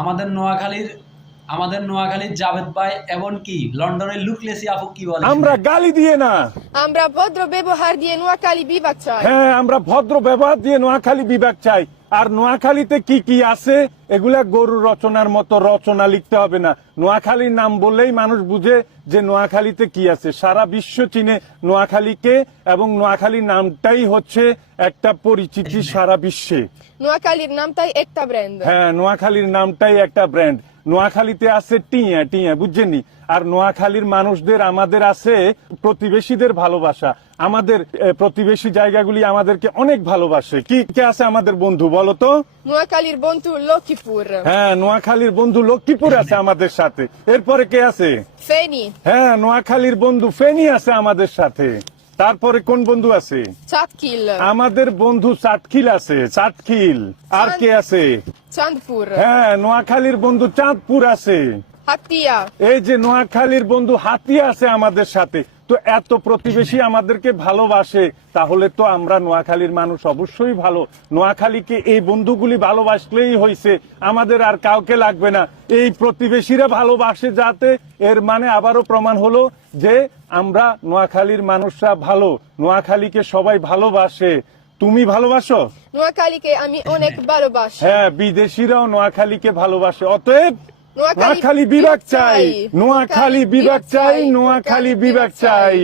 আমাদের নোয়াখালীর আমাদের নোয়াখালীর জাভেদ ভাই এমনকি লন্ডনের লুকলেসি আপু কি বলে? আমরা গালি দিয়ে না, আমরা ভদ্র ব্যবহার দিয়ে নোয়াখালী বিভাগ চাই। হ্যাঁ আমরা ভদ্র ব্যবহার দিয়ে নোয়াখালী বিভাগ চাই। আর নোয়াখালীতে কি কি আছে এগুলা গরু রচনার মতো রচনা লিখতে হবে না। নোয়াখালীর নাম বললেই মানুষ বুঝে যে নোয়াখালীতে কি আছে। সারা বিশ্ব চিনে নোয়াখালীকে, এবং নোয়াখালীর নামটাই হচ্ছে একটা পরিচিতি সারা বিশ্বে। নোয়াখালীর নামটাই একটা ব্র্যান্ড। হ্যাঁ, নোয়াখালীর নামটাই একটা ব্র্যান্ড। নোয়াখালীতে আছে টিয়া টিয়া, বুঝছেননি? আর নোয়াখালীর মানুষদের আমাদের আছে প্রতিবেশীদের ভালোবাসা। আমাদের প্রতিবেশী জায়গাগুলি আমাদেরকে অনেক ভালোবাসে। কি কে আছে আমাদের বন্ধু বলো তো? নোয়াখালীর বন্ধু লক্ষ্মীপুর। হ্যাঁ, নোয়াখালীর বন্ধু লক্ষ্মীপুর আছে আমাদের সাথে। এরপরে কে আছে? ফেনী। হ্যাঁ, নোয়াখালীর বন্ধু ফেনী আছে আমাদের সাথে। তারপরে কোন বন্ধু আছে? চাটখিল। আমাদের বন্ধু চাটখিল আছে, চাটখিল। আর কে আছে? চাঁদপুর। হ্যাঁ, নোয়াখালীর বন্ধু চাঁদপুর আছে। হাতিয়া। এই যে নোয়াখালীর বন্ধু হাতিয়া আছে আমাদের সাথে। তো এত প্রতিবেশী আমাদেরকে ভালোবাসে, তাহলে তো আমরা নোয়াখালীর মানুষ অবশ্যই ভালো। নোয়াখালীকে এই বন্ধুগুলি ভালোবাসলেই হয়েছে, আমাদের আর কাউকে লাগবে না। এই প্রতিবেশীরা ভালোবাসে যাতে, এর মানে আবারও প্রমাণ হলো যে আমরা নোয়াখালীর মানুষরা ভালো, নোয়াখালীকে সবাই ভালোবাসে। তুমি ভালোবাসো? নোয়াখালীকে আমি অনেক ভালোবাসি। হ্যাঁ, বিদেশিরাও নোয়াখালীকে ভালোবাসে। অতএব নোয়াখালী বিভাগ চাই, নোয়াখালী বিভাগ চাই, নোয়াখালী বিভাগ চাই।